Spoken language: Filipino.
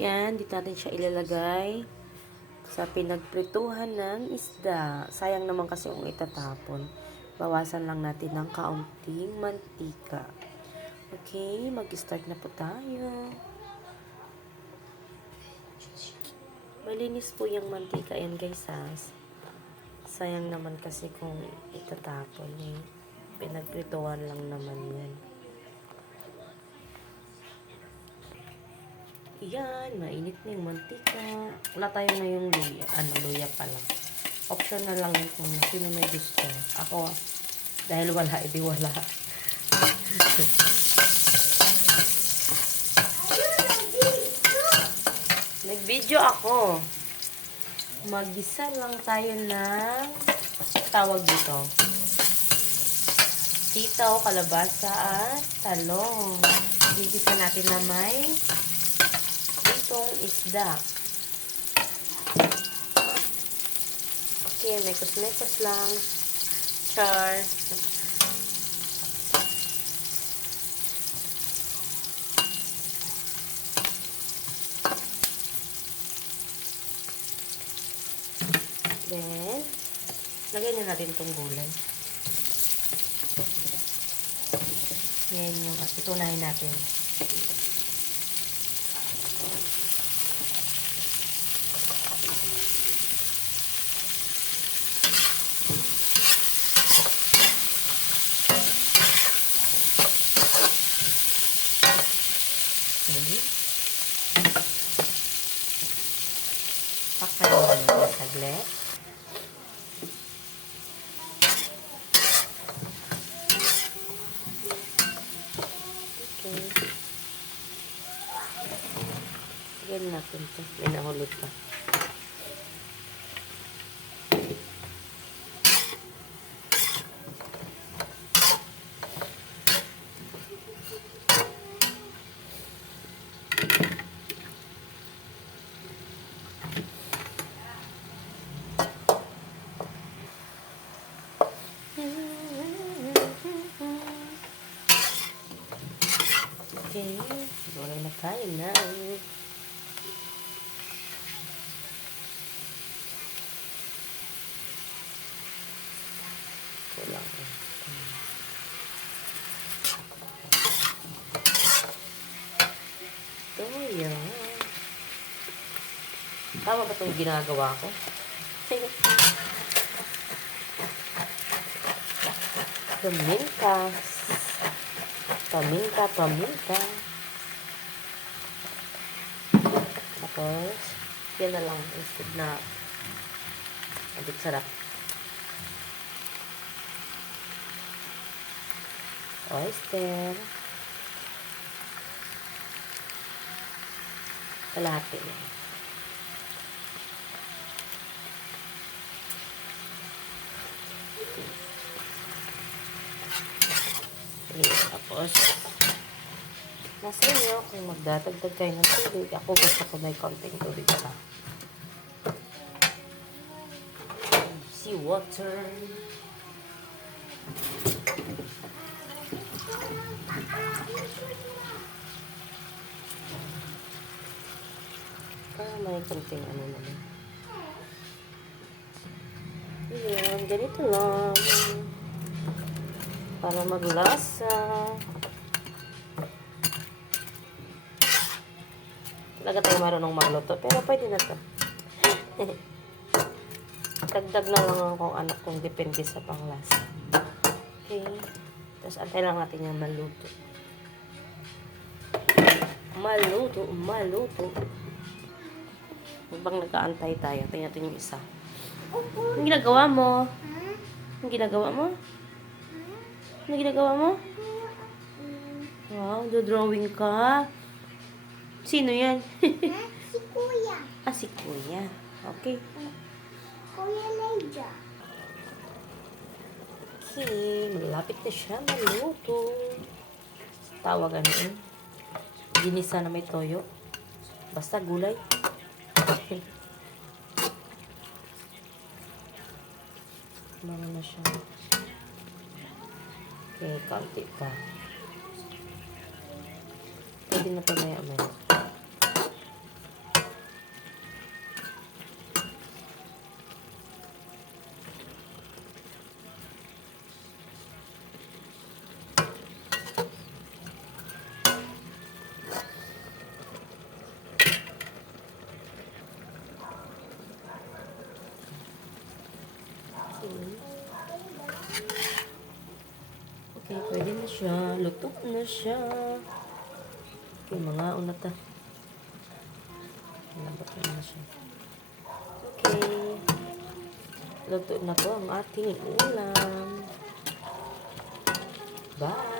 Yan, dito natin siya ilalagay sa pinagprituhan ng isda. Sayang naman kasi kung itatapon. Bawasan lang natin ng kaunting mantika. Okay, mag-start na po tayo. Malinis po yung mantika yan guys ha. Sayang naman kasi kung itatapon eh. Pinagprituhan lang naman yan. Yan, mainit na yung mantika. Wala tayo na yung luya. Luya pa lang. Optional lang yun kung sino may gusto. Ako, dahil wala, edi wala. Nag-video ako. Mag-isa lang tayo ng tawag dito. Sitaw, kalabasa at talong. Gigisa natin na may itong isda. Okay, mekos-mekos lang. Char. Then, lagay na natin itong gulay. Yan yung itunahin natin. Okay. Pakpan naman natin saglit. Okay. Sigyan natin ito. May nahulog pa. Okay, wala na tayo na. Kulang. Ito yan. Tama ba itong ginagawa ko? Paminta. Tapos, yan na lang. Instead na abit sarap. Oyster. Kalahati yan. Tapos, nasa inyo kung magdadagdag kayo ng tubig. Ako gusto ko may konting tubig pa. Sea water. Para may konting ano naman. Ayan, ganito lang. Para maglasa. Talaga tayo marunong magluto. Pero pwede na to. Dagdag na lang ako anak kung depende sa panglasa. Okay. Tapos antay lang natin yung maluto. Maluto. Habang nag-aantay tayo. Tingnan natin yung isa. Anong ginagawa mo? Anong ginagawa mo? Anong ginagawa mo? Wow, drawing ka. Sino yan? Si Kuya. Ah, si Kuya. Okay. Kuya Leja. Okay, malapit na siya maluto. Tawag ano yun? Ginisa na may toyo. Basta gulay. Ano na siya. Okay, kaunti pa. Pwede na pa maya-maya. Ready na siya. Luto na siya. Okay, mga unat na. Labot na siya. Okay. Luto na po ang ating ulam. Bye!